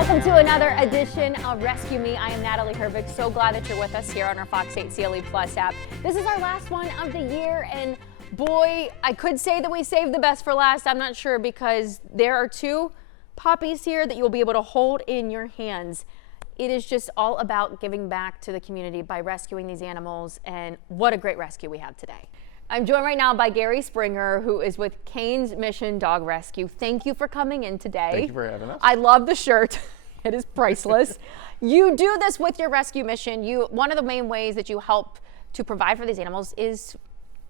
Welcome to another edition of Rescue Me. I am Natalie Hervig. So glad that you're with us here on our Fox 8 CLE Plus app. This is our last one of the year, and boy, I could say that we saved the best for last. I'm not sure, because there are two puppies here that you'll be able to hold in your hands. It is just all about giving back to the community by rescuing these animals, and what a great rescue we have today. I'm joined right now by Gary Springer, who is with Kane's Mission Dog Rescue. Thank you for coming in today. Thank you for having us. I love the shirt. It is priceless. You do this with your rescue mission. One of the main ways that you help to provide for these animals is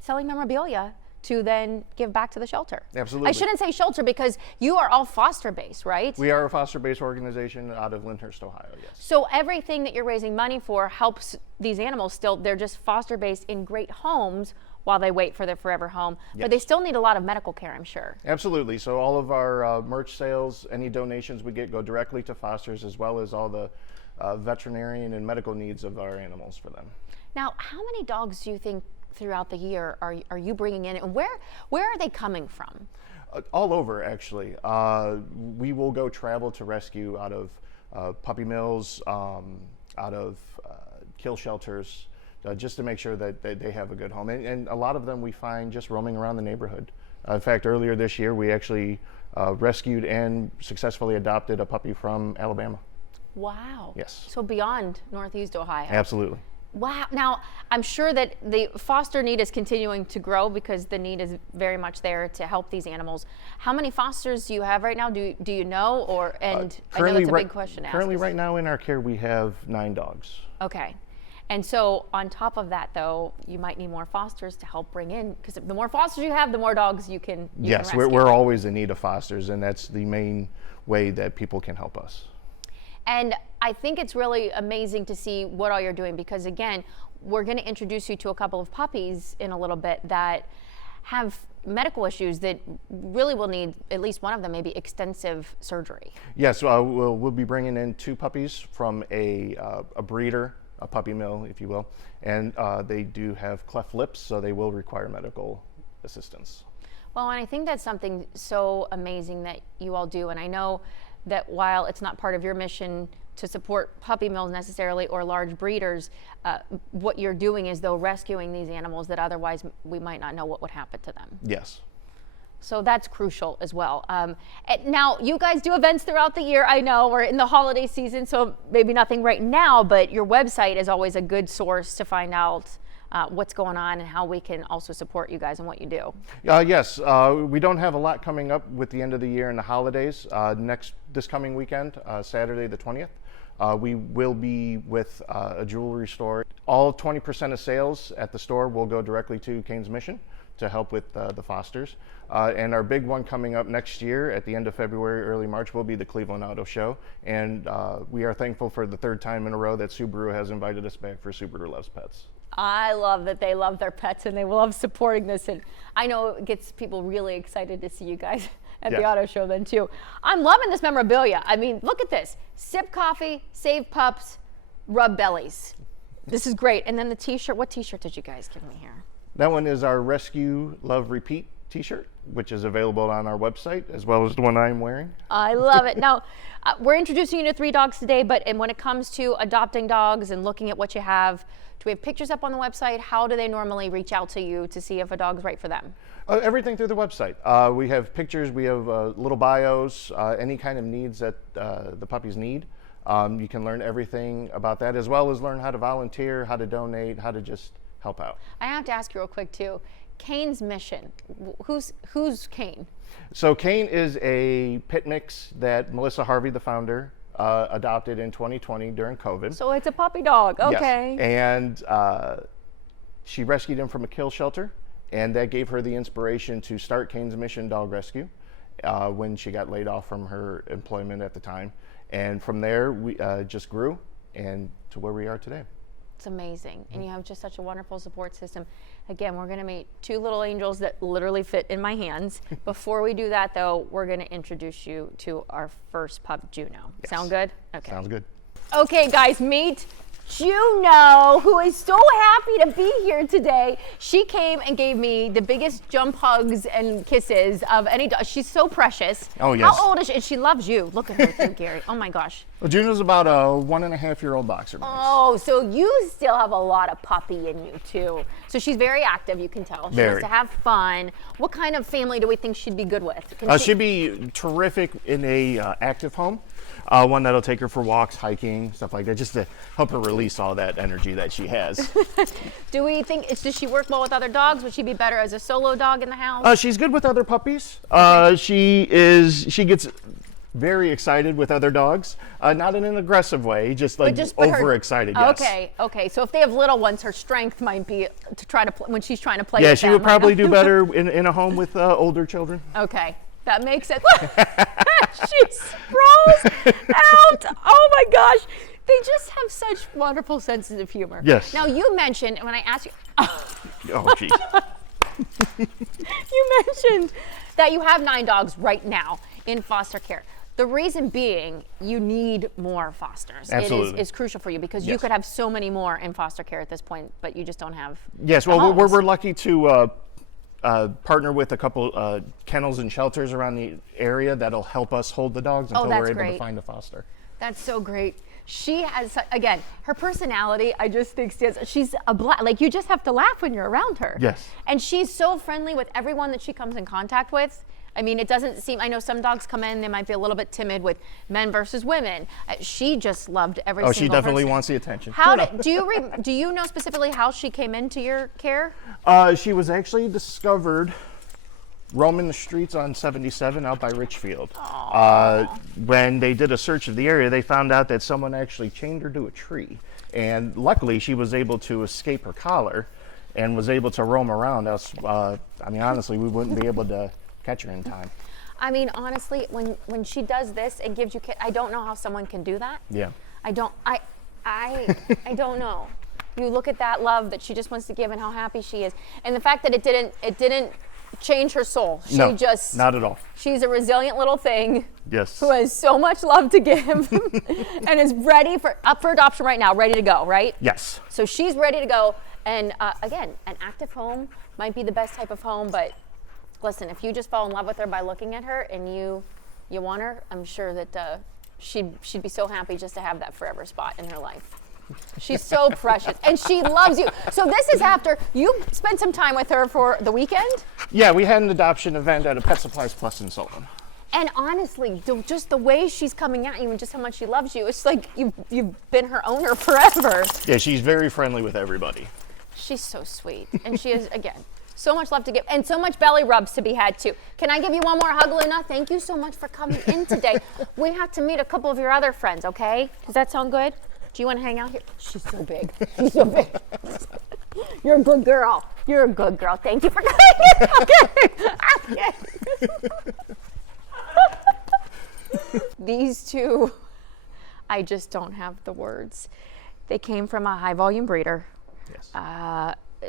selling memorabilia to then give back to the shelter. Absolutely. I shouldn't say shelter, because you are all foster based, right? We are a foster based organization out of Lyndhurst, Ohio, yes. So everything that you're raising money for helps these animals still. They're just foster based in great homes while they wait for their forever home. Yes. But they still need a lot of medical care, I'm sure. Absolutely. So all of our merch sales, any donations we get, go directly to fosters, as well as all the veterinarian and medical needs of our animals for them. Now, how many dogs do you think throughout the year are you bringing in, and where are they coming from? All over, actually. We will go travel to rescue out of puppy mills, out of kill shelters, just to make sure that they have a good home. And a lot of them we find just roaming around the neighborhood. In fact, earlier this year, we actually rescued and successfully adopted a puppy from Alabama. Wow. Yes. So beyond Northeast Ohio. Absolutely. Wow. Now, I'm sure that the foster need is continuing to grow, because the need is very much there to help these animals. How many fosters do you have right now? Do you know? I know that's a big question to ask. Currently, right now in our care, we have 9 dogs. Okay. And so on top of that, though, you might need more fosters to help bring in, because the more fosters you have, the more dogs you can Yes, rescue. we're always in need of fosters, and that's the main way that people can help us. And I think it's really amazing to see what all you're doing, because again, we're going to introduce you to a couple of puppies in a little bit that have medical issues that really will need, at least one of them, maybe extensive surgery. Yes, we'll be bringing in 2 puppies from a breeder, a puppy mill, if you will, and they do have cleft lips, so they will require medical assistance. Well, and I think that's something so amazing that you all do, and I know that while it's not part of your mission to support puppy mills necessarily or large breeders, what you're doing is, though, rescuing these animals that otherwise we might not know what would happen to them. Yes. So that's crucial as well. Now, you guys do events throughout the year. I know we're in the holiday season, so maybe nothing right now, but your website is always a good source to find out what's going on and how we can also support you guys and what you do. Yes, we don't have a lot coming up with the end of the year and the holidays. This coming weekend, Saturday the 20th, we will be with a jewelry store. All 20% of sales at the store will go directly to Kane's Mission to help with the fosters. And our big one coming up next year at the end of February, early March, will be the Cleveland Auto Show. And we are thankful for the 3rd time in a row that Subaru has invited us back for Subaru Loves Pets. I love that they love their pets and they love supporting this. And I know it gets people really excited to see you guys at the auto show then too. I'm loving this memorabilia. I mean, look at this. Sip coffee, save pups, rub bellies. This is great. And then the t-shirt. What t-shirt did you guys give me here? That one is our Rescue Love Repeat t-shirt, which is available on our website, as well as the one I'm wearing. I love it. Now, we're introducing you to 3 dogs today, and when it comes to adopting dogs and looking at what you have, do we have pictures up on the website? How do they normally reach out to you to see if a dog's right for them? Everything through the website. We have pictures, we have little bios, any kind of needs that the puppies need. You can learn everything about that, as well as learn how to volunteer, how to donate, how to just help out. I have to ask you real quick too, Kane's Mission, who's Kane? So Kane is a pit mix that Melissa Harvey, the founder, adopted in 2020 during COVID. So it's a puppy dog, okay. Yes. And she rescued him from a kill shelter, and that gave her the inspiration to start Kane's Mission Dog Rescue when she got laid off from her employment at the time. And from there, we just grew and to where we are today. It's amazing. And you have just such a wonderful support system. Again, we're going to meet 2 little angels that literally fit in my hands. Before we do that, though, we're going to introduce you to our first pup, Juno. Yes. Sound good? Okay. Sounds good. Okay, guys, meet Juno, who is so happy to be here today. She came and gave me the biggest jump hugs and kisses of any dog. She's so precious. Oh, yes. How old is she? And she loves you. Look at her too, Gary. Oh my gosh. Well, Juno's about a 1.5-year-old boxer mix. Oh, so you still have a lot of puppy in you too. So she's very active, you can tell. She wants to have fun. What kind of family do we think she'd be good with? She'd be terrific in a active home. One that'll take her for walks, hiking, stuff like that, just to help her release all that energy that she has. Do we think, does she work well with other dogs? Would she be better as a solo dog in the house? She's good with other puppies. She gets very excited with other dogs, not in an aggressive way, just like overexcited. Yes. Okay. So if they have little ones, her strength might be to try to when she's trying to play. Yeah, with she them, would probably do better in a home with older children. Okay. That makes sense. She sprawls out. Oh my gosh. They just have such wonderful senses of humor. Yes. Now you mentioned, when I asked you. Oh, geez. You mentioned that you have 9 dogs right now in foster care. The reason being, you need more fosters. Absolutely. It is crucial for you because you could have so many more in foster care at this point, but you just don't have. Yes, well, we're lucky to partner with a couple kennels and shelters around the area that'll help us hold the dogs until we're able to find a foster. That's so great. She has, again, her personality, I just think she's like, you just have to laugh when you're around her. Yes. And she's so friendly with everyone that she comes in contact with. I mean, it doesn't seem, I know some dogs come in, they might be a little bit timid with men versus women. She just loved every single person. Oh, she definitely wants the attention. Do you know specifically how she came into your care? She was actually discovered roaming the streets on 77 out by Richfield. When they did a search of the area, they found out that someone actually chained her to a tree. And luckily, she was able to escape her collar and was able to roam around us. I mean, honestly, we wouldn't be able to catch her in time. I mean, honestly, when she does this and gives you I don't know how someone can do that. Yeah. I don't know. You look at that love that she just wants to give and how happy she is. And the fact that it didn't change her soul. No, not at all. She's a resilient little thing. Yes. Who has so much love to give and is up for adoption right now, ready to go, right? Yes. So she's ready to go. And again, an active home might be the best type of home, but listen, if you just fall in love with her by looking at her and you want her, I'm sure that she'd be so happy just to have that forever spot in her life. She's so precious, and she loves you. So this is after you spent some time with her for the weekend? Yeah, we had an adoption event at a Pet Supplies Plus in Sullivan. And honestly, just the way she's coming at you and just how much she loves you, it's like you've been her owner forever. Yeah, she's very friendly with everybody. She's so sweet, and she is, again, so much love to give, and so much belly rubs to be had too. Can I give you one more hug, Luna? Thank you so much for coming in today. We have to meet a couple of your other friends, okay? Does that sound good? Do you want to hang out here? She's so big. She's so big. You're a good girl. You're a good girl. Thank you for coming in. Okay. These two, I just don't have the words. They came from a high volume breeder. Yes.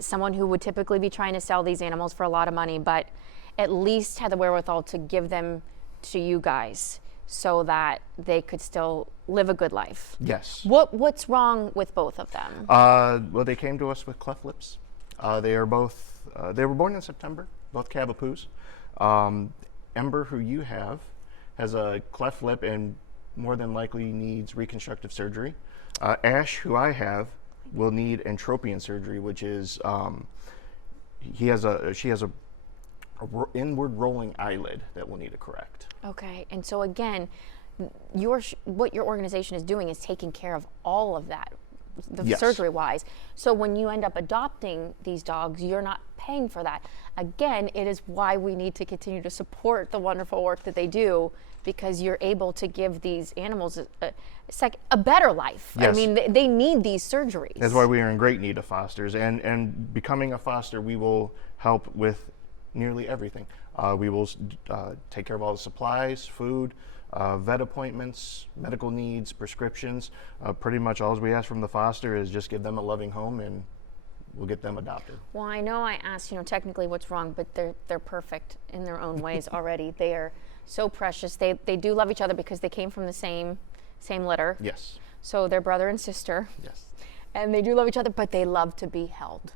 Someone who would typically be trying to sell these animals for a lot of money, but at least had the wherewithal to give them to you guys so that they could still live a good life. Yes. What's wrong with both of them? Well, they came to us with cleft lips. They were born in September, both Cavapoos. Ember, who you have, has a cleft lip and more than likely needs reconstructive surgery. Ash, who I have, will need entropion surgery, which is she has a inward rolling eyelid that will need to correct. Okay, and so again, what your organization is doing is taking care of all of that, surgery-wise. So when you end up adopting these dogs, you're not paying for that. Again, it is why we need to continue to support the wonderful work that they do, because you're able to give these animals a better life. Yes. I mean, they need these surgeries. That's why we are in great need of fosters. And becoming a foster, we will help with nearly everything. We will take care of all the supplies, food, vet appointments, medical needs, prescriptions. Pretty much all we ask from the foster is just give them a loving home and we'll get them adopted. Well, I know I asked, technically what's wrong, but they're perfect in their own ways already. They are so precious. They do love each other because they came from the same litter. Yes. So they're brother and sister. Yes. and they do love each other, but they love to be held.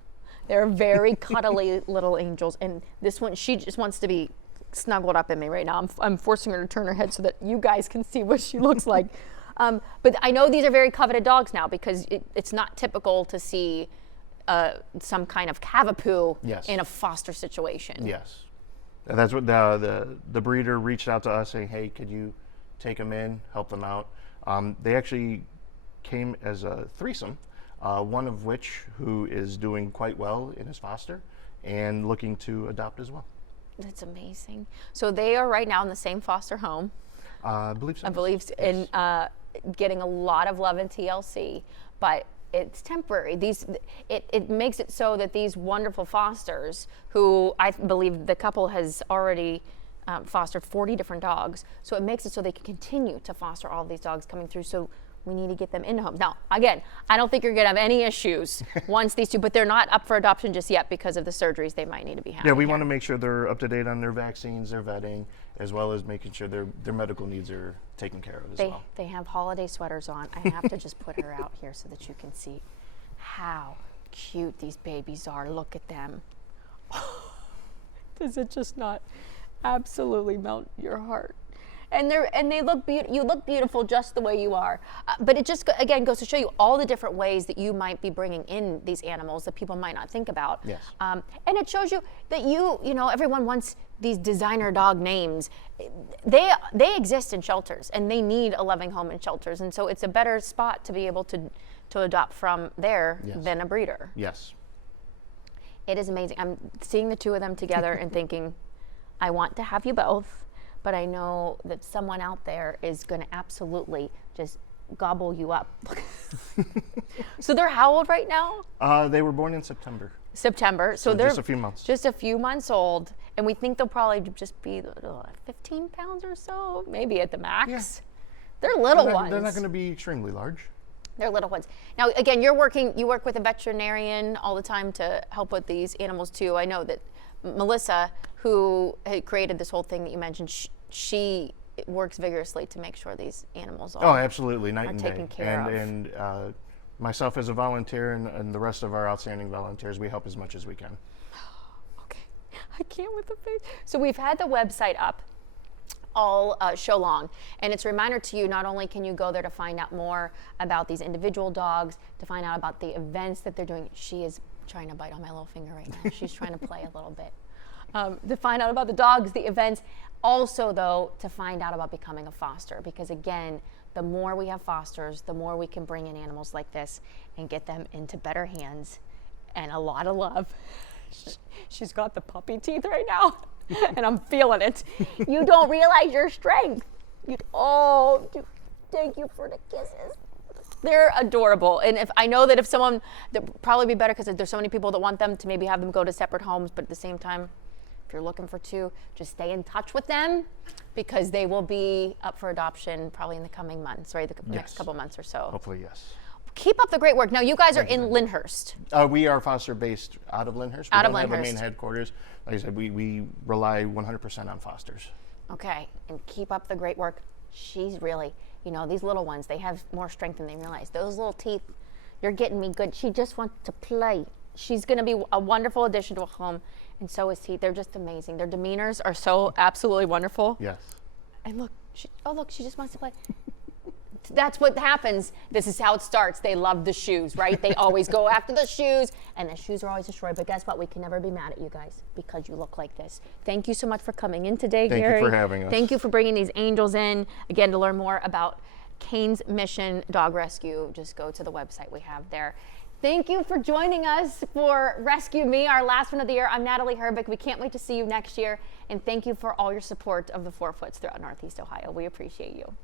They're very cuddly little angels, and this one, she just wants to be snuggled up in me right now. I'm forcing her to turn her head so that you guys can see what she looks like. But I know these are very coveted dogs now because it's not typical to see some kind of cavapoo in a foster situation. Yes. And that's what the breeder reached out to us saying, hey, could you take them in, help them out? They actually came as a threesome, one of which who is doing quite well in his foster and looking to adopt as well. That's amazing. So they are right now in the same foster home. I believe so. I believe, yes. And getting a lot of love in TLC, but it's temporary. It makes it so that these wonderful fosters, who I believe the couple has already fostered 40 different dogs, so it makes it so they can continue to foster all of these dogs coming through. So we need to get them into homes. Now, again, I don't think you're going to have any issues once these two, but they're not up for adoption just yet because of the surgeries they might need to be having. Yeah, we want to make sure they're up to date on their vaccines, their vetting, as well as making sure their medical needs are taken care of as well. They have holiday sweaters on. I have to just put her out here so that you can see how cute these babies are. Look at them. Does it just not absolutely melt your heart? And they look beautiful. You look beautiful just the way you are. But it just again goes to show you all the different ways that you might be bringing in these animals that people might not think about. Yes. And it shows you that you know everyone wants these designer dog names. They exist in shelters and they need a loving home in shelters. And so it's a better spot to be able to adopt from there than a breeder. Yes. It is amazing. I'm seeing the two of them together and thinking, I want to have you both. But I know that someone out there is going to absolutely just gobble you up. So they're how old right now? They were born in September. So they're just a few months. Just a few months old. And we think they'll probably just be 15 pounds or so, maybe at the max. Yeah. They're little ones. They're not going to be extremely large. They're little ones. Now, again, you work with a veterinarian all the time to help with these animals too. I know that Melissa, who had created this whole thing that you mentioned, she works vigorously to make sure these animals absolutely, night and day. Taken care of. And myself as a volunteer and the rest of our outstanding volunteers, we help as much as we can. Okay, I can't with the face. So we've had the website up all show long, and it's a reminder to you, not only can you go there to find out more about these individual dogs, to find out about the events that they're doing. She is trying to bite on my little finger right now. She's trying to play a little bit. To find out about the dogs, the events. Also, though, to find out about becoming a foster, because again, the more we have fosters, the more we can bring in animals like this and get them into better hands and a lot of love. She's got the puppy teeth right now, and I'm feeling it. You don't realize your strength. Thank you for the kisses. They're adorable. And if I know that someone, that would probably be better because there's so many people that want them to maybe have them go to separate homes, but at the same time, if you're looking for two, just stay in touch with them because they will be up for adoption probably in the coming months, right? The next couple months or so. Hopefully, yes. Keep up the great work. Now, you guys are in Lyndhurst. We are foster based out of Lyndhurst. We don't have a main headquarters. Like I said, we rely 100% on fosters. Okay, and keep up the great work. She's really, these little ones, they have more strength than they realize. Those little teeth, you're getting me good. She just wants to play. She's going to be a wonderful addition to a home, and so is he. They're just amazing. Their demeanors are so absolutely wonderful. Yes. And look, she just wants to play. That's what happens. This is how it starts. They love the shoes, right? They always go after the shoes, and the shoes are always destroyed. But guess what? We can never be mad at you guys because you look like this. Thank you so much for coming in today, Gary. Thank you for having us. Thank you for bringing these angels in. Again, to learn more about Kane's Mission Dog Rescue, just go to the website we have there. Thank you for joining us for Rescue Me, our last one of the year. I'm Natalie Herbick. We can't wait to see you next year. And thank you for all your support of the 4-Foots throughout Northeast Ohio. We appreciate you.